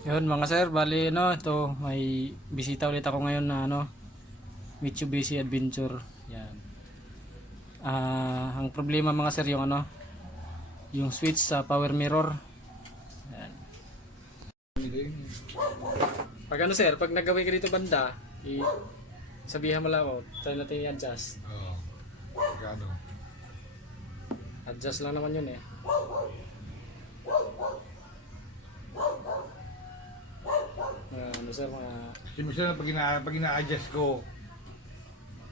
Yun mga sir, bali no, ito may bisita ulit ako ngayon na ano, Mitsubishi Adventure. Yan. Ang problema mga sir yung ano, yung switch sa power mirror. Yan. Pag ano sir, pag nagawin ka dito banda, sabihan mo lang ako, try natin i-adjust. Oo. Gano? Adjust lang naman yun eh. Ano sir, mga Kasi minsan pag ina-adjust ko,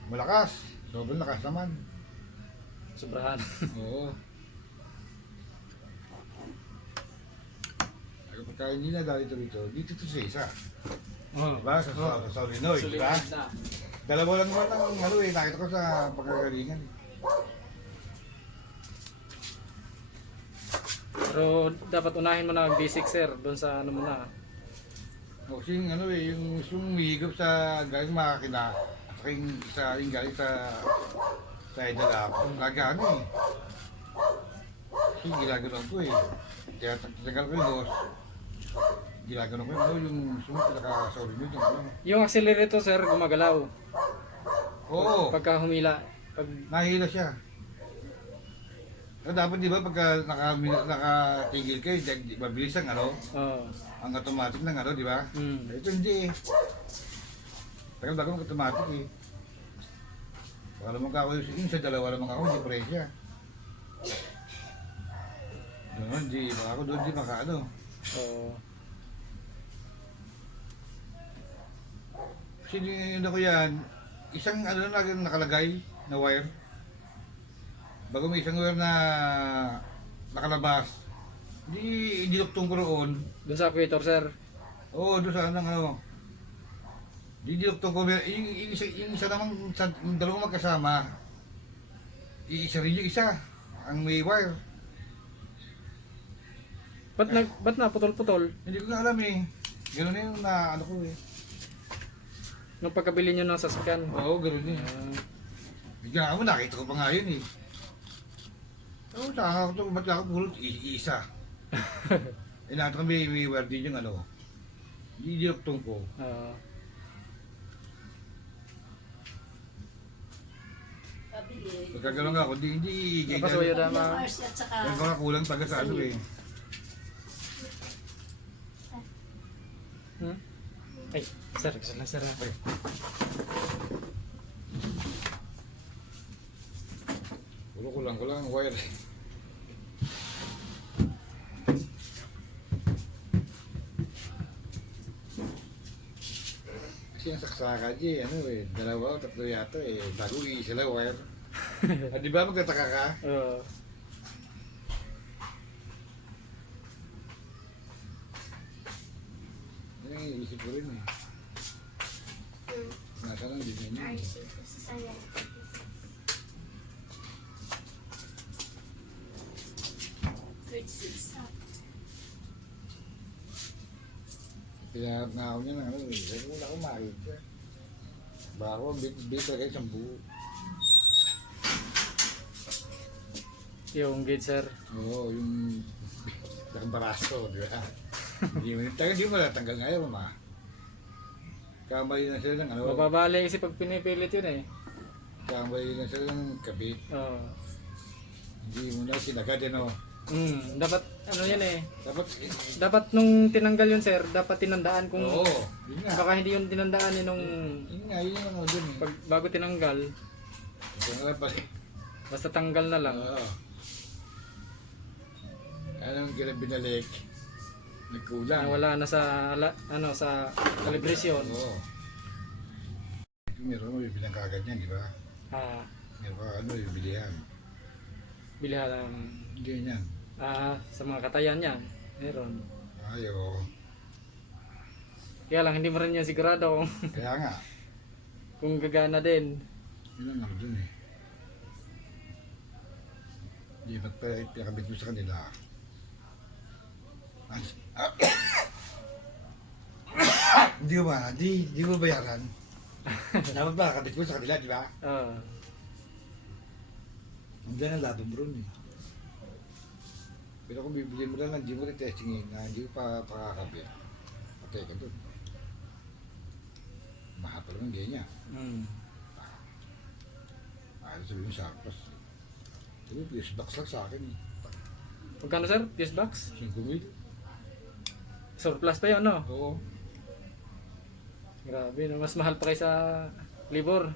malakas. Sobrang lakas naman. sobrahan. Oo. Ay, pagka hindi na dahil dito to sa isa. Oh. Diba? Sa solenoid, diba? na. Dalawa lang naman ang ano eh, nakita ko sa pagkagalingan. Pero dapat unahin mo na ang basic sir, doon sa ano mo na. Kasi yung ano eh, yung humihigop sa galing makakina, yung galing sa idol app, nagano eh. Kasi ginaganon ko eh. Kaya tagal ko yung host, ginaganon ko yung ano, yung sumunod naka-sorry nyo yung ano. Yung accelerator sir, gumagalaw. Oo, Pagka humila, pag nahihila siya. Pero dapat di ba pagka nakatigil kayo, mabilis ang ano, oh. ang automatic ng ano, di ba? Mm. Ito hindi eh. Tagal bago mag-automatic eh. Baka naman ako yung sa dalawa naman ako, hindi presya. Doon, di, baka ako doon, di maka ano. Oh. Kasi ano ko yan, isang ano na lang nakalagay na wire. Bago may isang wire na nakalabas, hindi dinuktong ko roon. Doon sa equator sir. Oo, doon sa ano. Hindi dinuktong ko, yung isa namang, yung dalawang magkasama, iisa rin yung isa, ang may wire. Ba't na putol-putol? Hindi ko nga alam eh. Ganun na yung na ano ko eh. Nung pagkabili nyo ng sasakyan. Oo, ganun eh. Bigla ako, nakita ko pa nga yun eh. Oo, saka ako ito, ba't ako puro isa? Eh, natin kami may wire din yung ano. Hindi dinuktong ko. Pagkagano'n nga ako, hindi Napasuyo na mga... Yung mga kulang taga sa ano eh. Hmm? Ay, sir, gusto lang sir. Ay. Kulang ang wire. Kasi ang saksaka di, ano eh, dalawa o tatlo yata eh, bago iisa lang wire. Ah, di ba magkataka ka? Oo. Yan ang iisip ko rin eh. Nasa lang din yun. Pinaharap na ako niya ng ano eh, sabi ko wala akong makita. Baka ako, bit talaga isang buo. Yung gate sir. Oo, yung nakabaraso, di ba? Hindi mo natanggal ngayon, ma. Kamali na sila ng ano, Mababali kasi pag pinipilit yun eh. kamali na sila ng kabit. Oo. Hindi mo na sinagad, ano. Dapat ano yan eh. Dapat, Dapat nung tinanggal yun sir, dapat tinandaan kung oo, yun nga. baka hindi yun tinandaan yun nung Yun yung ano dun eh. pag, bago tinanggal, Ito nga pala. basta tanggal na lang. Oo. Anong binalik? Nagkulang. Nawala na sa ano sa calibration. Oo. Meron mo bibilang kagad yan, di ba? Ah, Meron ka ano, bibilihan. bilihan ng Hindi yan. sa mga katayan niya. Meron. Ayaw. Kaya lang hindi mo rin yan sigurado kung, Kaya nga. kung gagana din. Yun ang ano dun eh. Di ba't pa ikabit mo sa kanila? Hindi ko ba? Di ko bayaran. Dapat ba kabit mo sa kanila, di ba? Hindi na labang bro eh. Pero kung bibili mo lang, hindi mo rin testingin na hindi ko pa pakakabit. patay ka doon. Mahal pa naman ganyan. Ayaw sabihin mo sarpas. Sabi, fuse box lang sa akin. Magkano sir? Fuse box? 5,000. Surplus pa yun, no? Oo. Grabe, no? Mas mahal pa kaysa libor.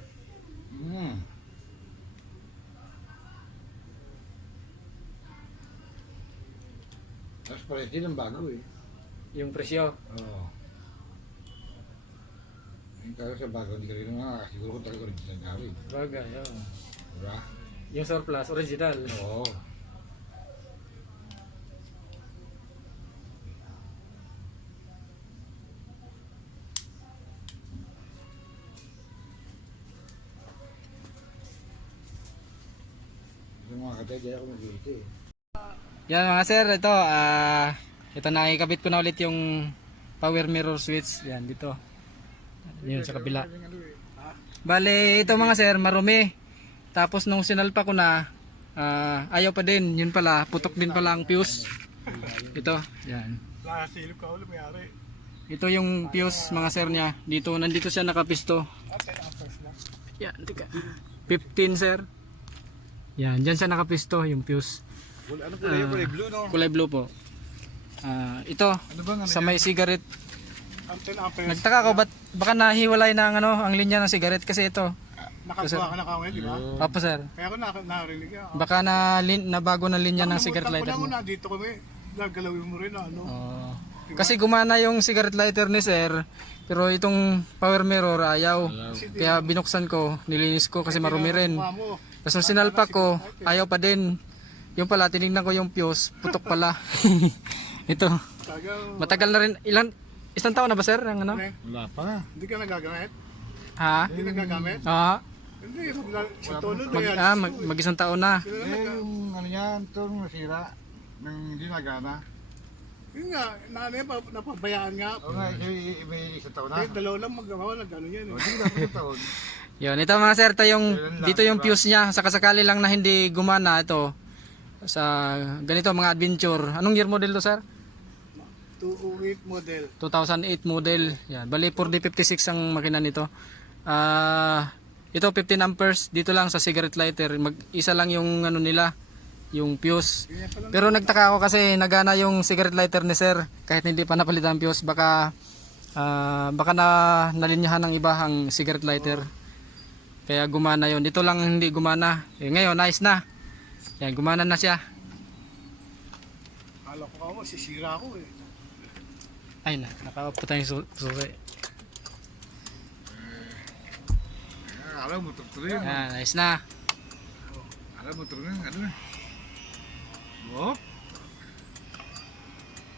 Tapos pares din ang bago eh. Yung presyo. Oo. Yung kaya sa bago, hindi ka rin naman siguro kung talaga original nga rin. Bagay, oh. Diba? Yung surplus, original. Oo. Yung mga katay, di ako mag-iiti eh. Yan mga sir, ito na ikabit ko na ulit yung power mirror switch. Yan dito. Yun sa kabila. Bale, ito mga sir, marumi. Tapos nung sinalpa ko na, ayaw pa din. Yun pala, putok din pala ang fuse. Ito, yan. Nakasilip ka ulit, mayari. Ito yung fuse mga sir niya. Dito, nandito siya nakapisto. Yan, tika. 15 sir. Yan, dyan siya nakapisto yung fuse. Ano kulay yung kulay blue, no? Kulay blue po. Ito, Ano bang ano sa may cigarette. Ang 10 amperes. Nagtaka ko, baka nahiwalay na ang linya ng cigarette kasi ito. Nakagawa ka na kawin, di ba? Opo sir. Kaya ako narinig yan. Baka nabago na linya ng cigarette lighter mo mo. na dito kami. Gagalawin mo rin ano. Oh. Kasi gumana yung cigarette lighter ni sir, pero itong power mirror ayaw. Kaya binuksan ko, nilinis ko kasi marumi rin. Mukha mo. Tapos nung sinalpak ko, ayaw pa din. Yung pala, tinignan ko yung fuse, putok pala. Ito. Talagang Matagal na rin. Isang taon na ba sir? Ang ano? Wala pa. hindi ka nagagamit? Ha? Hindi nagagamit? Hindi, sa tono na yan. Mag-isang taon na. Yung ano yan, itong nasira. Nang hindi nagana. Yun nga, napabayaan nga. Oo nga, may isang taon na. Eh, dalawa lang magawa, nag-ano yan eh. Hindi dapat isang taon. Yun, ito mga sir, dito yung fuse niya. Sakasakali lang na hindi gumana ito. Sa ganito mga adventure. Anong year model to sir? 208 model. 2008 model. Yan, bali 4D56 ang makina nito. Ito 15 amperes dito lang sa cigarette lighter. Isa lang yung ano nila, yung fuse. Pero nagtaka ako kasi nagana yung cigarette lighter ni sir kahit hindi pa napalitan ang fuse. Baka nalinyahan ng iba ang cigarette lighter. Kaya gumana yon. Dito lang hindi gumana. Ngayon nice na. Yan, gumana na siya. Kala ko ako, sisira ako eh. Ay na, nakaputan yung susi. Alam mo, tuloy yun. Yan, nice na. Alam mo, tuloy yun. Ano na? Oh?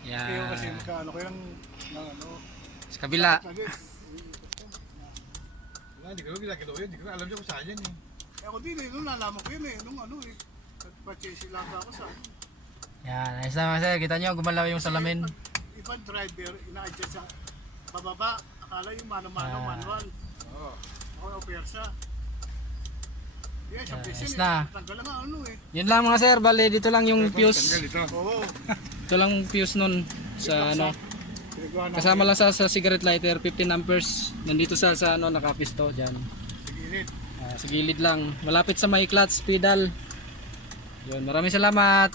Kaya kasi Yan. magkaano ko yung ano. Sa kabila. Lagi. Wala, hindi ko na ginagawa yun. Hindi ko na alam niya kung saan yan eh. Eh ako din eh, nung nalaman ko yun eh. Nung ano eh. Nagpa-chase lang ako sa Yan, nice na mga sir. Kita nyo, gumalaw yung salamin. ibang driver, ina-adjust sa bababa. Akala yung mano-mano, manual. Oo. Ako yung persa. Yeah, sa Yes pisin na. eh. Tanggal lang ang ano eh. Yun lang mga sir, bali dito lang yung Tanggal fuse. ito. Oo. Ito lang fuse nun sa ano. Pinagawa na Kasama lang sa cigarette lighter, 15 amperes. Nandito sa ano, nakapisto dyan. sa gilid. Sa gilid lang. Malapit sa may clutch pedal. Yun, maraming salamat.